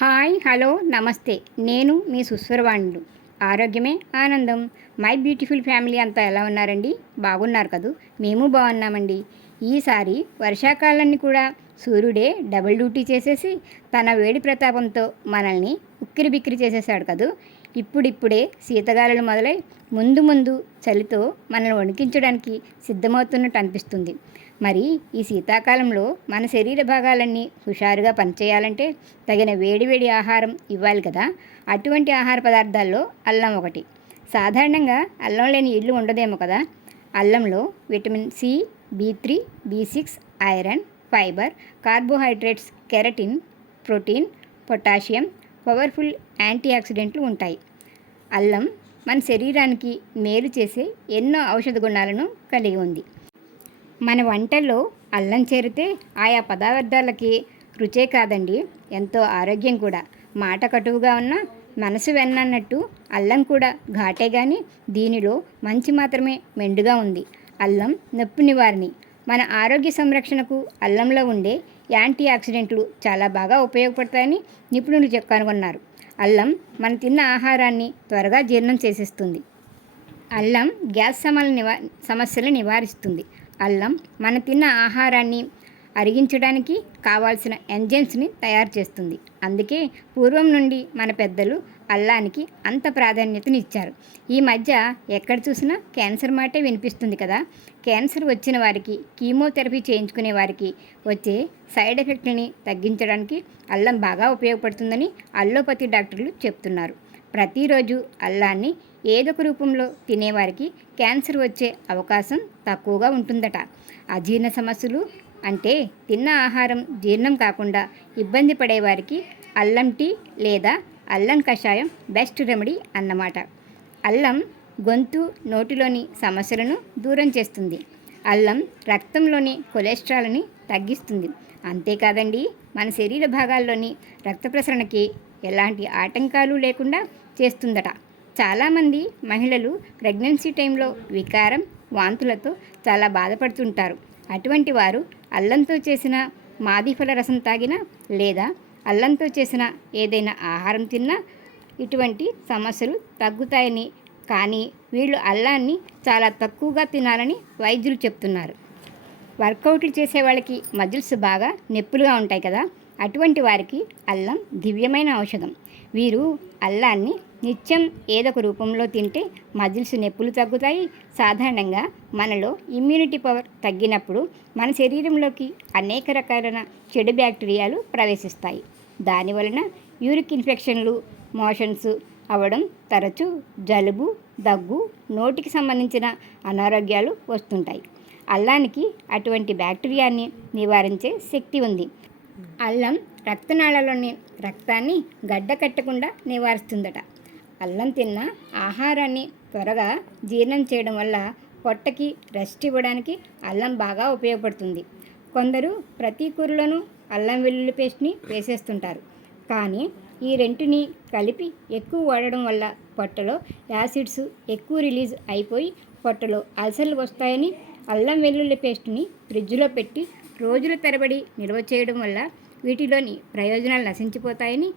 Hi hello నమస్తే. నేను మీ సుస్వరవాణిలు. ఆరోగ్యమే ఆనందం. మై బ్యూటిఫుల్ ఫ్యామిలీ అంతా ఎలా ఉన్నారండి? బాగున్నారు కదూ? మేము బాగున్నామండి. ఈసారి వర్షాకాలాన్ని కూడా సూర్యుడే డబుల్ డ్యూటీ చేసేసి తన వేడి ప్రతాపంతో మనల్ని ఉక్కిరిబిక్కిరి చేసేసాడు కదూ. ఇప్పుడిప్పుడే శీతగాలులు మొదలై ముందు ముందు చలితో మనల్ని వణికించడానికి సిద్ధమవుతున్నట్టు అనిపిస్తుంది. మరి ఈ శీతాకాలంలో మన శరీర భాగాలన్నీ హుషారుగా పనిచేయాలంటే తగిన వేడివేడి ఆహారం ఇవ్వాలి కదా. అటువంటి ఆహార పదార్థాల్లో అల్లం ఒకటి. సాధారణంగా అల్లం లేని ఇల్లు ఉండదేమో కదా. అల్లంలో vitamin C, B3, B6, iron, fibre, carbohydrates, keratin, protein, potassium, powerful anti ఆక్సిడెంట్లు ఉంటాయి. అల్లం మన శరీరానికి మేలు చేసే ఎన్నో ఔషధ గుణాలను కలిగి ఉంది. మన వంటల్లో అల్లం చేరితే ఆయా పదార్థాలకి రుచే కాదండి, ఎంతో ఆరోగ్యం కూడా. మాట కటువుగా ఉన్న మనసు వెన్నన్నట్టు అల్లం కూడా ఘాటే కానీ దీనిలో మంచి మాత్రమే మెండుగా ఉంది. అల్లం నొప్పి నివారణి. మన ఆరోగ్య సంరక్షణకు అల్లంలో ఉండే యాంటీ ఆక్సిడెంట్లు చాలా బాగా ఉపయోగపడతాయని నిపుణులు కనుగొన్నారు. అల్లం మనం తిన్న ఆహారాన్ని త్వరగా జీర్ణం చేసేస్తుంది. అల్లం గ్యాస్ సమస్యలను నివారిస్తుంది. అల్లం మనం తిన్న ఆహారాన్ని అరిగించడానికి కావాల్సిన ఎంజైమ్స్ని తయారు చేస్తుంది. అందుకే పూర్వం నుండి మన పెద్దలు అల్లానికి అంత ప్రాధాన్యతనిచ్చారు. ఈ మధ్య ఎక్కడ చూసినా క్యాన్సర్ మాటే వినిపిస్తుంది కదా. క్యాన్సర్ వచ్చిన వారికి, కీమోథెరపీ చేయించుకునే వారికి వచ్చే సైడ్ ఎఫెక్ట్ని తగ్గించడానికి అల్లం బాగా ఉపయోగపడుతుందని అల్లోపతి డాక్టర్లు చెప్తున్నారు. ప్రతిరోజు అల్లాన్ని ఏదొక రూపంలో తినేవారికి క్యాన్సర్ వచ్చే అవకాశం తక్కువగా ఉంటుందట. అజీర్ణ సమస్యలు అంటే తిన్న ఆహారం జీర్ణం కాకుండా ఇబ్బంది పడేవారికి అల్లం టీ లేదా అల్లం కషాయం బెస్ట్ రెమెడీ అన్నమాట. అల్లం గొంతు, నోటిలోని సమస్యలను దూరం చేస్తుంది. అల్లం రక్తంలోని కొలెస్ట్రాల్ని తగ్గిస్తుంది. అంతేకాదండి, మన శరీర భాగాల్లోని రక్త ప్రసరణకి ఎలాంటి ఆటంకాలు లేకుండా చేస్తుందట. చాలామంది మహిళలు ప్రెగ్నెన్సీ టైంలో వికారం, వాంతులతో చాలా బాధపడుతుంటారు. అటువంటి వారు అల్లంతో చేసిన మాదిఫల రసం తాగినా లేదా అల్లంతో చేసిన ఏదైనా ఆహారం తిన్నా ఇటువంటి సమస్యలు తగ్గుతాయని. కానీ వీళ్ళు అల్లాన్ని చాలా తక్కువగా తినాలని వైద్యులు చెప్తున్నారు. వర్కౌట్లు చేసే వాళ్ళకి మజిల్స్ బాగా నొప్పులుగా ఉంటాయి కదా. అటువంటి వారికి అల్లం దివ్యమైన ఔషధం. వీరు అల్లాన్ని నిత్యం ఏదొక రూపంలో తింటే మజిల్స్ నొప్పులు తగ్గుతాయి. సాధారణంగా మనలో ఇమ్యూనిటీ పవర్ తగ్గినప్పుడు మన శరీరంలోకి అనేక రకాలైన చెడు బ్యాక్టీరియాలు ప్రవేశిస్తాయి. దానివలన యూరిక్ ఇన్ఫెక్షన్లు, మోషన్స్ అవ్వడం, తరచూ జలుబు, దగ్గు, నోటికి సంబంధించిన అనారోగ్యాలు వస్తుంటాయి. అల్లానికి అటువంటి బ్యాక్టీరియాని నివారించే శక్తి ఉంది. అల్లం రక్తనాళాల్లోని రక్తాన్ని గడ్డ కట్టకుండా నివారిస్తుందట. అల్లం తిన్న ఆహారాన్ని త్వరగా జీర్ణం చేయడం వల్ల పొట్టకి రెస్ట్ ఇవ్వడానికి అల్లం బాగా ఉపయోగపడుతుంది. కొందరు ప్రతి కూరలోనూ అల్లం వెల్లుల్లి పేస్ట్ని వేసేస్తుంటారు. కానీ ఈ రెంటిని కలిపి ఎక్కువ వాడడం వల్ల పొట్టలో యాసిడ్స్ ఎక్కువ రిలీజ్ అయిపోయి పొట్టలో అల్సర్లు వస్తాయని, అల్లం వెల్లుల్లి పేస్ట్ని ఫ్రిడ్జ్లో పెట్టి రోజుల తరబడి నిల్వ చేయడం వల్ల వీటిలోని ప్రయోజనాలు నశించిపోతాయని,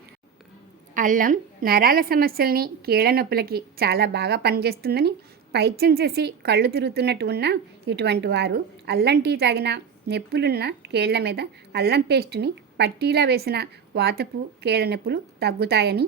అల్లం నరాల సమస్యల్ని, కీళ్ళ నొప్పులకి చాలా బాగా పనిచేస్తుందని, పైత్యం చేసి కళ్ళు తిరుగుతున్నట్టు ఉన్న ఇటువంటి వారు అల్లం టీ తాగిన నొప్పులున్న కీళ్ల మీద అల్లం పేస్టుని పట్టీలా వేసిన వాతపు కీళ్ళ నొప్పులు తగ్గుతాయని,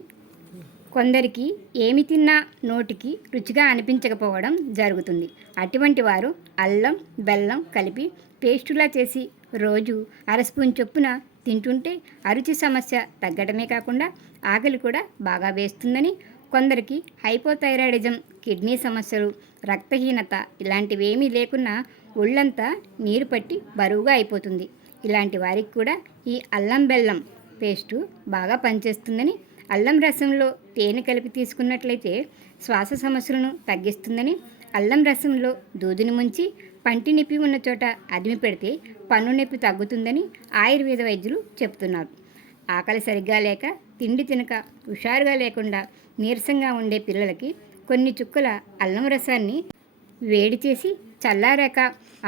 కొందరికి ఏమి తిన్నా నోటికి రుచిగా అనిపించకపోవడం జరుగుతుంది. అటువంటి వారు అల్లం, బెల్లం కలిపి పేస్టులా చేసి రోజు అర స్పూన్ చొప్పున తింటుంటే అరుచి సమస్య తగ్గడమే కాకుండా ఆకలి కూడా బాగా వేస్తుందని, కొందరికి హైపోథైరాయిడిజం, కిడ్నీ సమస్యలు, రక్తహీనత ఇలాంటివేమీ లేకున్నా ఒళ్ళంతా నీరు పట్టి బరువుగా అయిపోతుంది. ఇలాంటి వారికి కూడా ఈ అల్లం బెల్లం పేస్టు బాగా పనిచేస్తుందని, అల్లం రసంలో తేనె కలిపి తీసుకున్నట్లయితే శ్వాస సమస్యలను తగ్గిస్తుందని, అల్లం రసంలో దూదిని ముంచి పంటి నొప్పి ఉన్న చోట అదిమి పెడితే పన్ను నొప్పి తగ్గుతుందని ఆయుర్వేద వైద్యులు చెప్తున్నారు. ఆకలి సరిగ్గా లేక, తిండి తినక, హుషారుగా లేకుండా నీరసంగా ఉండే పిల్లలకి కొన్ని చుక్కల అల్లం రసాన్ని వేడి చేసి చల్లారాక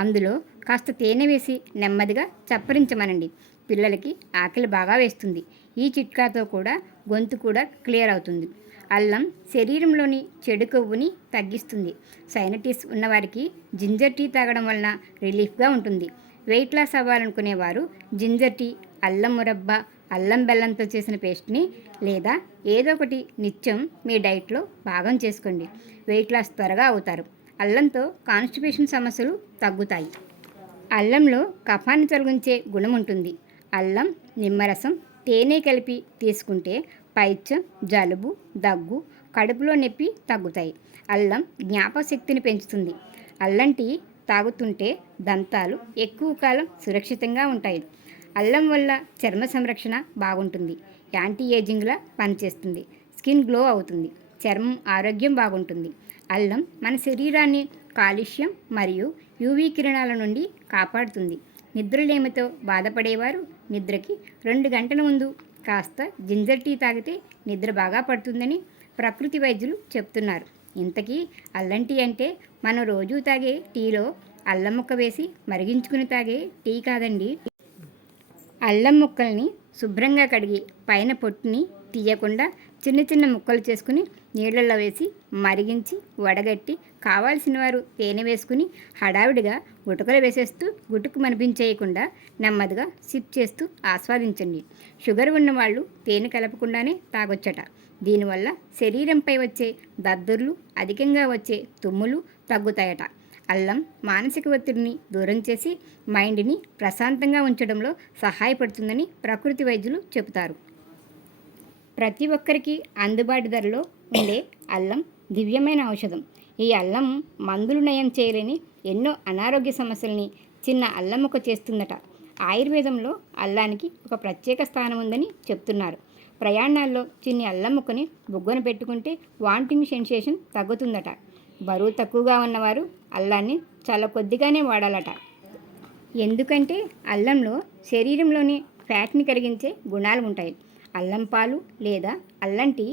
అందులో కాస్త తేనె వేసి నెమ్మదిగా చప్పరించమనండి. పిల్లలకి ఆకలి బాగా వేస్తుంది. ఈ చిట్కాతో కూడా గొంతు కూడా క్లియర్ అవుతుంది. అల్లం శరీరంలోని చెడు కొవ్వుని తగ్గిస్తుంది. సైనటిస్ ఉన్నవారికి జింజర్ టీ తాగడం వలన రిలీఫ్గా ఉంటుంది. వెయిట్ లాస్ అవ్వాలనుకునేవారు జింజర్ టీ, అల్లం మురబ్బ, అల్లం బెల్లంతో చేసిన పేస్ట్ని లేదా ఏదో ఒకటి నిత్యం మీ డైట్లో భాగం చేసుకోండి. వెయిట్ లాస్ త్వరగా అవుతారు. అల్లంతో కాన్స్టిపేషన్ సమస్యలు తగ్గుతాయి. అల్లంలో కఫాన్ని తొలగించే గుణం ఉంటుంది. అల్లం, నిమ్మరసం, తేనె కలిపి తీసుకుంటే పైత్యం, జలుబు, దగ్గు, కడుపులో నొప్పి తగ్గుతాయి. అల్లం జ్ఞాపకశక్తిని పెంచుతుంది. అల్లం టీ తాగుతుంటే దంతాలు ఎక్కువ కాలం సురక్షితంగా ఉంటాయి. అల్లం వల్ల చర్మ సంరక్షణ బాగుంటుంది. యాంటీ ఏజింగ్లా పనిచేస్తుంది. స్కిన్ గ్లో అవుతుంది. చర్మం ఆరోగ్యం బాగుంటుంది. అల్లం మన శరీరాన్ని కాలుష్యం మరియు యూవీ కిరణాల నుండి కాపాడుతుంది. నిద్రలేమితో బాధపడేవారు నిద్రకి 2 గంటల ముందు కాస్త జింజర్ టీ తాగితే నిద్ర బాగా పడుతుందని ప్రకృతి వైద్యులు చెప్తున్నారు. ఇంతకీ అల్లం టీ అంటే మనం రోజు తాగే టీలో అల్లం ముక్క వేసి మరిగించుకుని తాగే టీ కాదండి. అల్లం ముక్కల్ని శుభ్రంగా కడిగి పైన పొట్టుని తీయకుండా చిన్న చిన్న ముక్కలు చేసుకుని నీళ్ళల్లో వేసి మరిగించి వడగట్టి కావాల్సిన వారు తేనె వేసుకుని హడావిడిగా గుటకలు వేసేస్తూ గుటుకు మనిపించేయకుండా నెమ్మదిగా సిప్ చేస్తూ ఆస్వాదించండి. షుగర్ ఉన్నవాళ్ళు తేనె కలపకుండానే తాగొచ్చట. దీనివల్ల శరీరంపై వచ్చే దద్దుర్లు, అధికంగా వచ్చే తుమ్ములు తగ్గుతాయట. అల్లం మానసిక ఒత్తిడిని దూరం చేసి మైండ్ని ప్రశాంతంగా ఉంచడంలో సహాయపడుతుందని ప్రకృతి వైద్యులు చెబుతారు. ప్రతి ఒక్కరికి అందుబాటు ధరలో ఉండే అల్లం దివ్యమైన ఔషధం. ఈ అల్లం మందులు నయం చేయలేని ఎన్నో అనారోగ్య సమస్యల్ని చిన్న అల్లం ముక్క చేస్తుందట. ఆయుర్వేదంలో అల్లానికి ఒక ప్రత్యేక స్థానం ఉందని చెప్తున్నారు. ప్రయాణాల్లో చిన్ని అల్లం ముక్కని బుగ్గన పెట్టుకుంటే వామిటింగ్ సెన్సేషన్ తగ్గుతుందట. బరువు తక్కువగా ఉన్నవారు అల్లాన్ని చాలా కొద్దిగానే వాడాలట. ఎందుకంటే అల్లంలో శరీరంలోని ఫ్యాట్ని కరిగించే గుణాలు ఉంటాయి. అల్లం పాలు లేదా అల్లం టీ,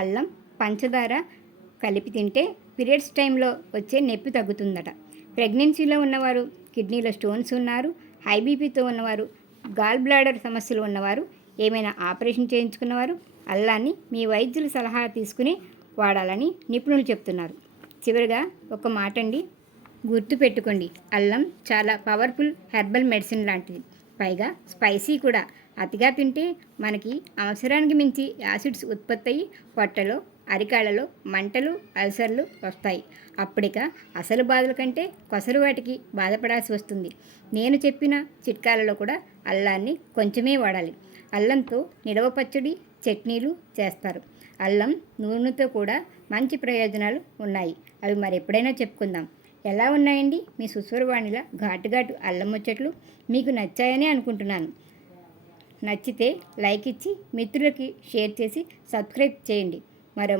అల్లం, పంచదార కలిపి తింటే పీరియడ్స్ టైంలో వచ్చే నొప్పి తగ్గుతుందట. ప్రెగ్నెన్సీలో ఉన్నవారు, కిడ్నీలో స్టోన్స్ ఉన్నారు, హై బీపీతో ఉన్నవారు, గాల్ బ్లాడర్ సమస్యలు ఉన్నవారు, ఏమైనా ఆపరేషన్ చేయించుకున్నవారు అల్లాన్ని మీ వైద్యుల సలహా తీసుకుని వాడాలని నిపుణులు చెప్తున్నారు. చివరిగా ఒక మాట అండి, గుర్తుపెట్టుకోండి, అల్లం చాలా పవర్ఫుల్ హెర్బల్ మెడిసిన్ లాంటిది. పైగా స్పైసీ కూడా. అతిగా తింటే మనకి అవసరానికి మించి యాసిడ్స్ ఉత్పత్తి అయ్యి పొట్టలో, అరికాళ్ళలో మంటలు, అల్సర్లు వస్తాయి. అప్పటిక అసలు బాధల కంటే కొసరు వాటికి బాధపడాల్సి వస్తుంది. నేను చెప్పిన చిట్కాలలో కూడా అల్లాన్ని కొంచెమే వాడాలి. అల్లంతో నిలవ పచ్చడి, చట్నీలు చేస్తారు. అల్లం నూనెతో కూడా మంచి ప్రయోజనాలు ఉన్నాయి. అవి మరెప్పుడైనా చెప్పుకుందాం. ఎలా ఉన్నాయండి మీ సుస్వరవాణిల ఘాటు అల్లం ముచ్చట్లు? మీకు నచ్చాయని అనుకుంటున్నాను. నచ్చితే లైక్ ఇచ్చి మిత్రులకి షేర్ చేసి సబ్స్క్రైబ్ చేయండి. మరో